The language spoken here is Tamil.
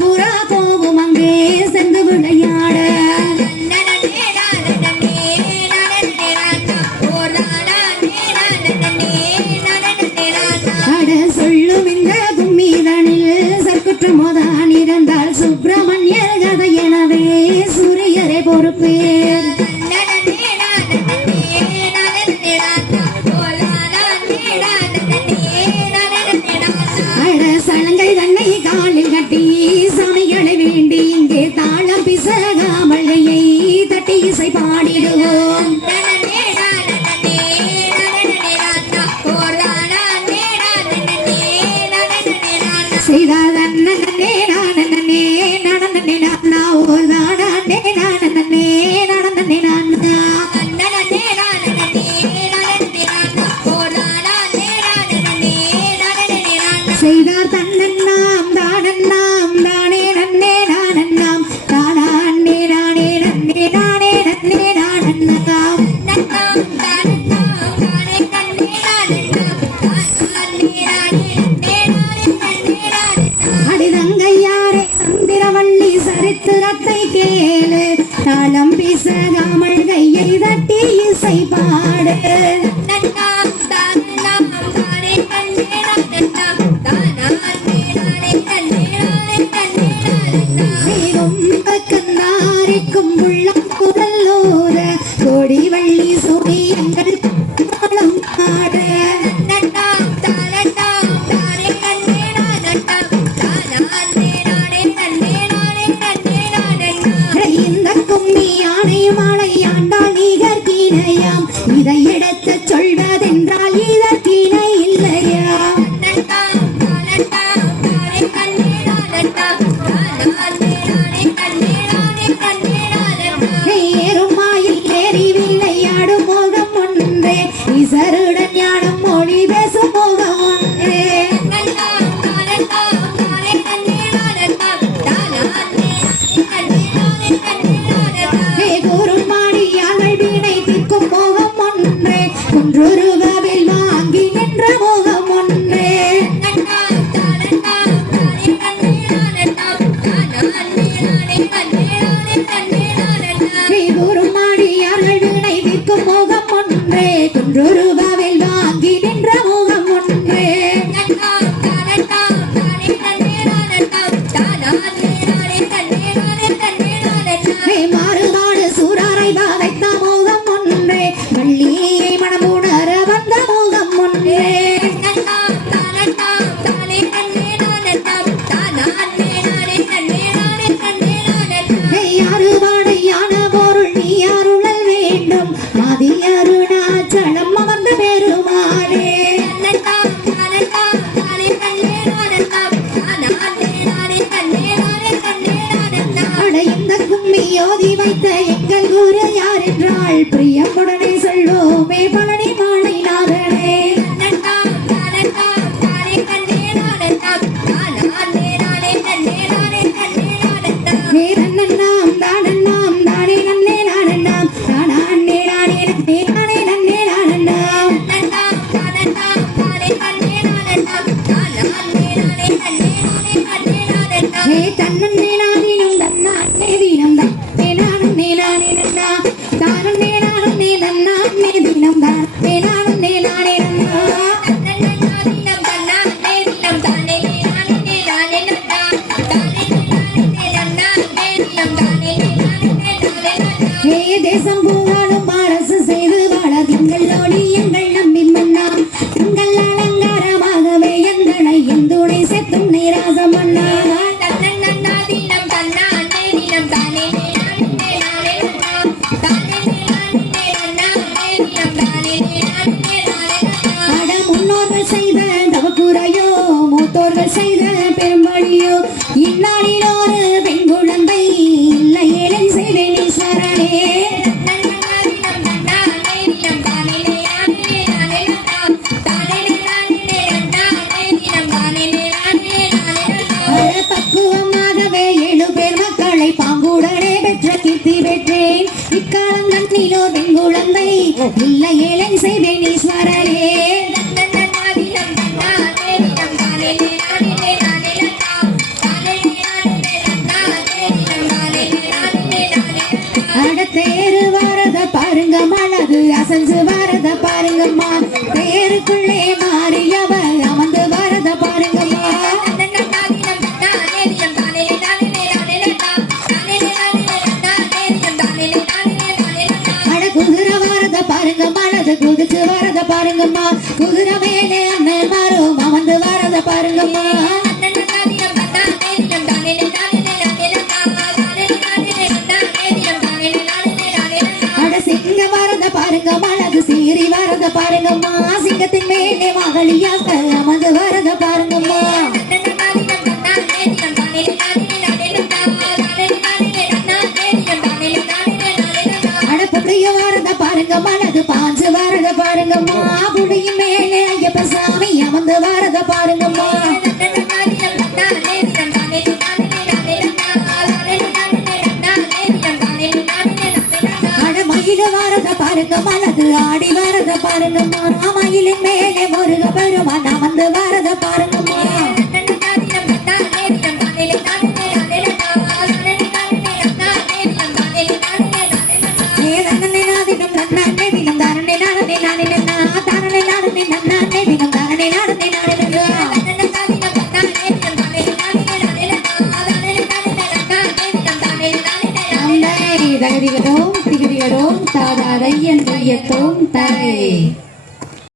புறா போகும் அங்கே சென்று விளையாட அட சொல்லும் இந்த கும்மிதனில் சற்குற்றமோதான் இருந்தால் சுப்பிரமணியர் கதை எனவே சூரியரை பொறுப்பே சலங்கை தன்னை காலில் கட்டி சாமிகளை வேண்டி இங்கே தாளம் பிசகாமலையை தட்டி இசை பாடிடுவோம் செய்தால் நன்னே நானே நடந்தே நானா ஓர் தானே நானே நடந்தே நானா செய்தார் தன்னன்னாம் தானன்னாம் தானே நன்னே நானன்னாம் தானா அன்னே நானே நன்னே நானே நன்னே நானன்னாம் அடிதங்கையாரே தந்திரவள்ளி சரித்திரத்தை கேளு தாளம் பிசகாமல் கையை தட்டி இசை பாடு கண்ணாரிக்கும் உள்ளம் குரல்லோர கோடி வள்ளி சூரியங்கள் தாளம் பாட இந்த கும்மி யானை மாலை ஆண்டால் நிகர்கினையாம் இதை எடுத்து சொல்வதென்றால் இதற்கிணை இல்லையா ஏறுமாயில் ஏறி விளையாடும் மோகம் ஒன்றே இசருடன் யாடும் மொழி பேசும் மோகம் ஒன்றே கூறுமாடி யானை வீணை திக்கும் மோகம் ஒன்றே குன்றுருவில் வாங்கி நின்ற மோகம் ஒன்றே கூறுமாடியார்கள் வீணை திக்கும் மோகம் ஒன்றே குன்றுருவில் வாங்கி நின்ற மோகம் ஒன்றே மாறுபாடு சூறாரை பாதைத்த மோகம் ஒன்றே வள்ளியை மனமுணர வந்த மோகம் ஒன்றே யாருபாடு யான பொருள் நீ அருளல் வேண்டும் ஆதி அருணாச்சலம் அமர்ந்த பெருமாளே இந்த கும்மி யோதி வைத்த எங்கள் குரு யார் என்றால் பிரியமுடனே சொல்வோமே பழனி மாலை நாதனே நன்னன்னாம் தானன்னாம் தானே நன்னே நானன்னாம் தானா அன்னே நானே நன்னே நானே நன்னே நானன்னாம் தன்னே நானினும் தன்னா அன்னே தீனம் தானே நானே நானே நன்னா தானே நானே நன்னா அன்னே தீனம் தானே நானே நானே நன்னா தேசம் பூவாலும் அரசு செய்து வாழ திங்களோடி எங்கள் நம்பின் மன்னா திங்கள் அலங்காரமாகவே எங்களை எந்துணை செத்தும் நீராசம் மன்னா முன்னோர்கள் செய்த தவக்குறையோ மூத்தோர்கள் செய்த பெரும்படியோ இந்நாளிலோரு பெண் குழந்தை இல்லை ஏழை செய்வேனீஸ்வரனே பக்குவமாகவே 7 பேர் மக்களை பாங்குடனே பெற்ற கீர்த்தி பெற்றேன் இக்காலம் தன்னிலோ பெண் குழந்தை இல்லை ஏழை செய்வேனீஸ்வரனே அசஞ்சு வரத பாருங்கம்மா தேருக்குள்ளே மாறியவ அமர்ந்து வரத பாருங்கம்மா அட குதிரை வரத பாருங்கம்மா அது குதிச்சு வரத பாருங்கம்மா குதிரை மேலே அண்ணன் மாறும் அமர்ந்து வரத பாருங்கம்மா அட சிங்க வரத பாருங்கம்மா அது சீறி வரத பாருங்கம்மா சிங்கத்தின் மேலே மகளியாக அமர்ந்து வரத பாருங்கம்மா அட புளிய வரத பாருங்கம்மா அது பாஞ்சு வரத பாருங்கம்மா புளியின் மேலே ஐயப்ப சாமி அமர்ந்து வரத பாருங்கம்மா மயில வரத பாருங்கம்மா அது ஆடி வரத பாருங்கம்மா மயிலின் மேலே முருக பெருமான் அமர்ந்து வரத பாருங்கம்மா தினம் நன்னானே தினம் தாரணே நாடனே நானே நன்னா தாரணே நாடனே நன்னானே தினம் தாரணே நாடனே நானே நன்னா தகதிகளோம் திகதிகளோம் தாதாதை என்று எத்தோம் தாய்